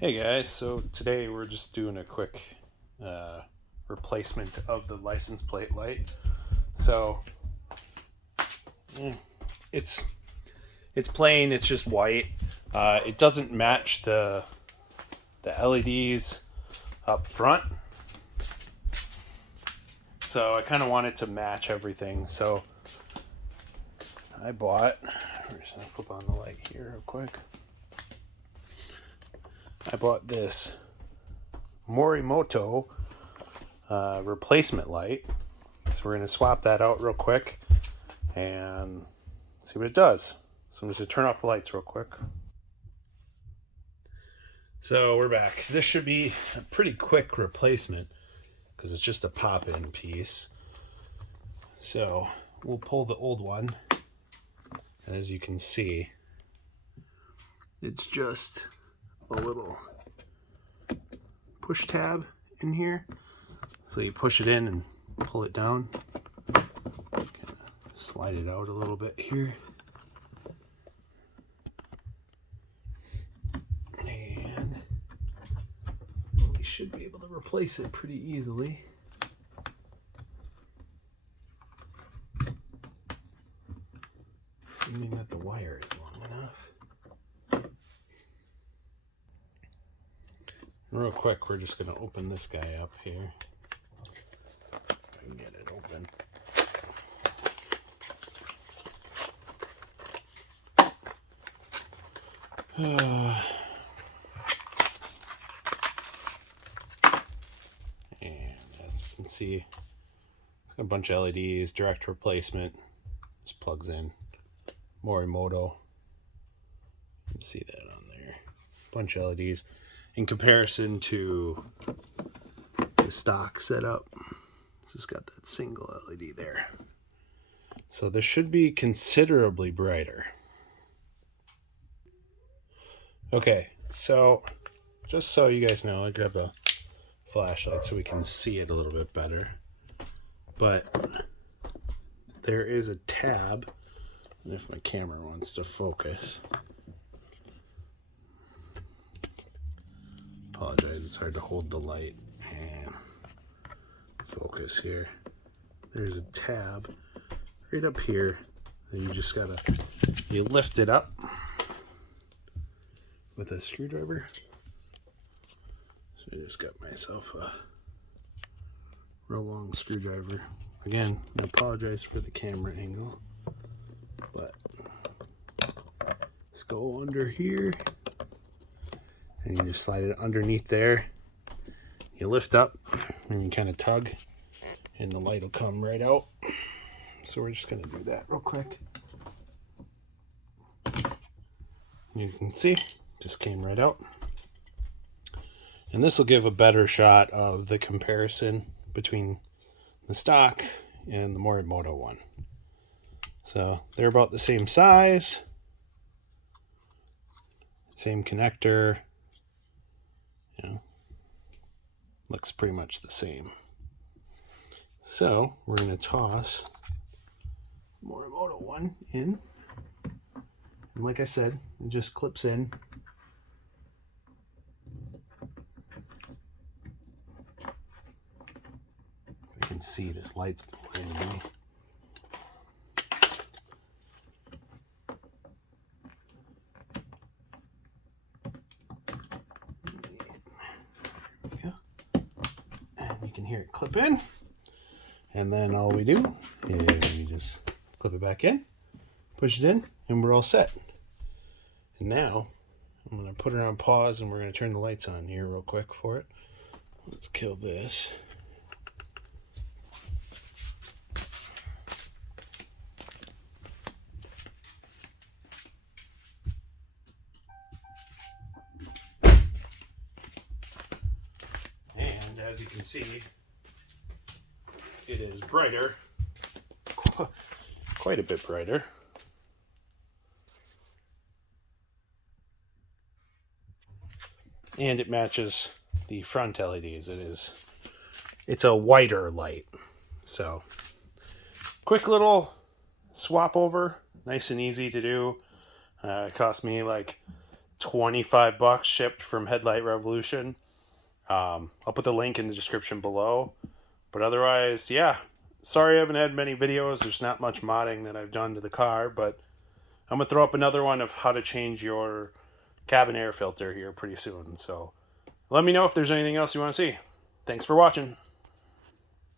Hey guys, so today we're just doing a quick replacement of the license plate light. So it's it's plain, it's just white. It doesn't match the LEDs up front. So I kind of want it to match everything. So I bought, we're just gonna flip on the light here real quick. I bought this Morimoto replacement light. So we're going to swap that out real quick and see what it does. So I'm just going to turn off the lights real quick. So we're back. This should be a pretty quick replacement because it's just a pop-in piece. So we'll pull the old one. And as you can see, it's just a little push tab in here. So you push it in and pull it down. Kind of slide it out a little bit here. And we should be able to replace it pretty easily. Assuming that the wire is long enough. Real quick, we're just going to open this guy up here. If I can get it open. And as you can see, it's got a bunch of LEDs, direct replacement. This plugs in. Morimoto. You can see that on there. Bunch of LEDs. In comparison to the stock setup, this has got that single LED there. So this should be considerably brighter. Okay, so just so you guys know, I grabbed a flashlight so we can see it a little bit better. But there is a tab, and if my camera wants to focus. Apologize, it's hard to hold the light and focus here. There's a tab right up here, and you just gotta, you lift it up with a screwdriver. So I just got myself a real long screwdriver. Again, I apologize for the camera angle, but let's go under here. And you just slide it underneath there. You lift up and you kind of tug and the light will come right out. So we're just going to do that real quick. You can see, just came right out. And this will give a better shot of the comparison between the stock and the Morimoto one. So they're about the same size, same connector. You know, looks pretty much the same. So we're going to toss Morimoto one in. And like I said, it just clips in. You can see this light's blinding me. You can hear it clip in, and then all we do is we just clip it back in, push it in, and we're all set. And now I'm going to put it on pause and we're going to turn the lights on here real quick for it. Let's kill this. And as you can see, it is brighter, quite a bit brighter. And it matches the front LEDs. It's a whiter light. So quick little swap over, nice and easy to do. It cost me like $25 shipped from Headlight Revolution. I'll put the link in the description below. But otherwise, yeah. Sorry I haven't had many videos. There's not much modding that I've done to the car, but I'm going to throw up another one of how to change your cabin air filter here pretty soon. So let me know if there's anything else you want to see. Thanks for watching.